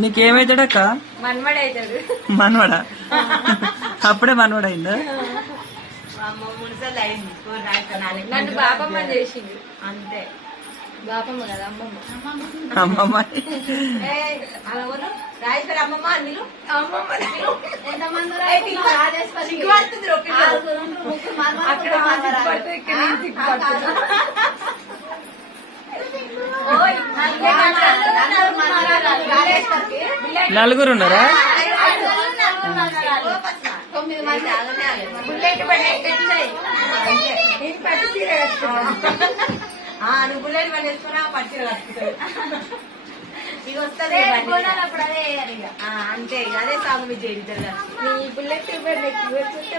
నీకేమైతాడక్క? మనవడైతాడు. మనవడా? అప్పుడే మనవడైందా? నన్ను బాపమ్మ చేసింది అంతే. బాపమ్మ కదా అమ్మమ్మ. అమ్మమ్మ రాజేశ్వరి అమ్మమ్మ మీరు అమ్మమ్మ ఎంతమంది నలుగురు ఉన్నారా? నువ్వు బుల్లెట్ బండి వేసుకున్నా పట్టు కట్టుకుంటావు. ఇక వస్తుంది అంతే. అదే సాగు మీరు చేయించారు కదా. నీ బుల్లెట్ చూస్తే